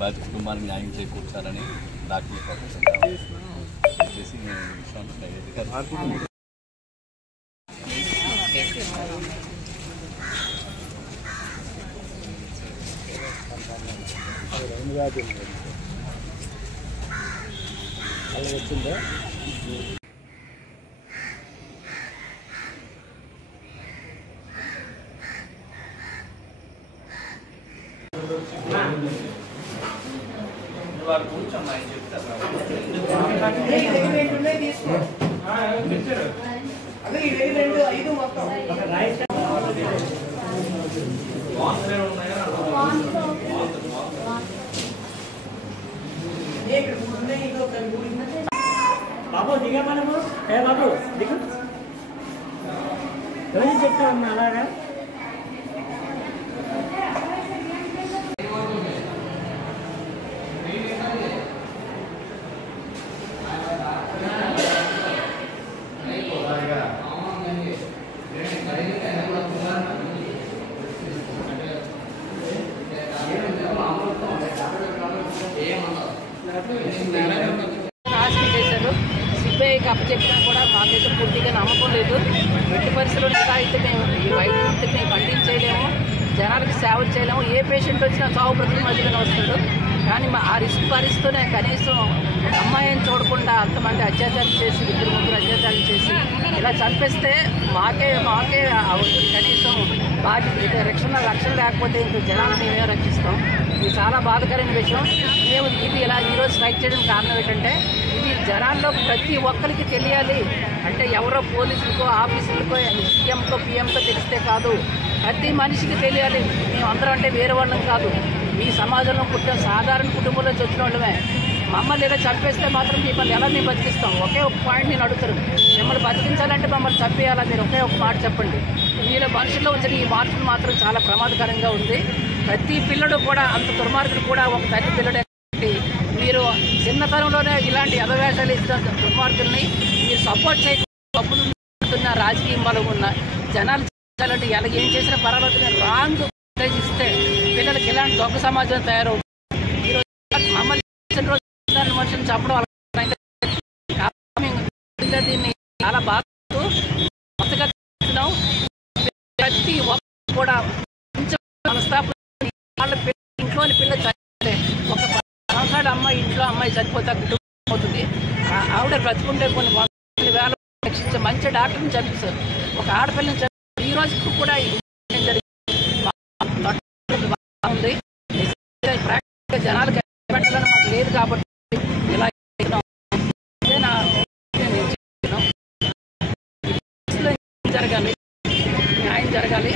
బాధిత కుటుంబానికి న్యాయం చేకూర్చాలని డాక్టర్ ప్రొఫెసర్ చేసి నేను వచ్చిందా బాబు దిగా మనము బాబు దిగు ఎవరు చెప్తామన్నా అలాగా సిబిఐకి అప్పచెప్పినా కూడా మాకైతే పూర్తిగా నమ్మకం లేదు. ఎట్టి పరిస్థితుల్లో ఇలా అయితే మేము ఈ వైద్యులతో మేము ఖండించలేము, జనాలకు సేవలు చేయలేము. ఏ పేషెంట్ వచ్చినా చావు బ్రతుకుల మధ్యలోనే వస్తాడు. కానీ ఆ రిస్క్ పరిస్థితూనే కనీసం అమ్మాయిని చూడకుండా అంతమంది అత్యాచారం చేసి 2-3 అత్యాచారం చేసి ఇలా చంపేస్తే మాకే కనీసం బాధ్యత రక్షణ లేకపోతే ఇంకా జనాలు మేమే రక్షిస్తాం. ఇది చాలా బాధాకరమైన విషయం. మేము ఇది ఇలా ఈరోజు స్ట్రైక్ చేయడం కారణం ఏంటంటే ఇది జనాల్లో ప్రతి ఒక్కరికి తెలియాలి. అంటే ఎవరో పోలీసులకో ఆఫీసులకో సీఎంకో పిఎంకో తెలిస్తే కాదు, ప్రతి మనిషికి తెలియాలి. మేము అందరం అంటే వేరే వాళ్ళం కాదు, ఈ సమాజంలో పుట్టిన సాధారణ కుటుంబంలో వచ్చిన వాళ్ళమే. మమ్మల్ని ఏదో చంపేస్తే మాత్రం మిమ్మల్ని ఎలా మేము బతికిస్తాం? ఒకే ఒక పాయింట్ నేను అడుగుతాను, మిమ్మల్ని బతికించాలంటే మమ్మల్ని చంపేయాలా? మీరు ఒకే ఒక మాట చెప్పండి. మీరు మనుషుల్లో వచ్చిన ఈ మార్పులు మాత్రం చాలా ప్రమాదకరంగా ఉంది. ప్రతి పిల్లడు కూడా అంత దుర్మార్గుడు కూడా ఒక తల్లి పిల్లడే. మీరు చిన్నతనంలోనే ఇలాంటి అధవేశాలు ఇచ్చిన దుర్మార్గుల్ని మీరు సపోర్ట్ చేయకుండా రాజకీయం బలం ఉన్న జనాలు చేయాలంటే ఎలా ఏం చేసినా పర్వాలేదు, రాంగ్ ఇస్తే పిల్లలకి ఇలాంటి దొంగ సమాజం తయారవుతుంది. ఈరోజు మమ్మల్ని మనుషులు చంపడం దీన్ని చాలా బాగా ప్రతి ఒక్కరు కూడా మనస్తాపం. ఇంట్లోని పిల్లలు చనిపోతే ఒక 10 సంవత్సరాల అమ్మాయి ఇంట్లో అమ్మాయి చనిపోతే కుటుంబం అవుతుంది. ఆవిడ బ్రతుకుంటే కొన్ని 100 వేల రక్షించే మంచి డాక్టర్ని చంపిస్తారు. ఒక ఆడపిల్లని ఈ రోజుకు కూడా ఉంది. జనాలకు పెట్టాలని మాకు లేదు కాబట్టి ఇలా జరగాలి, న్యాయం జరగాలి.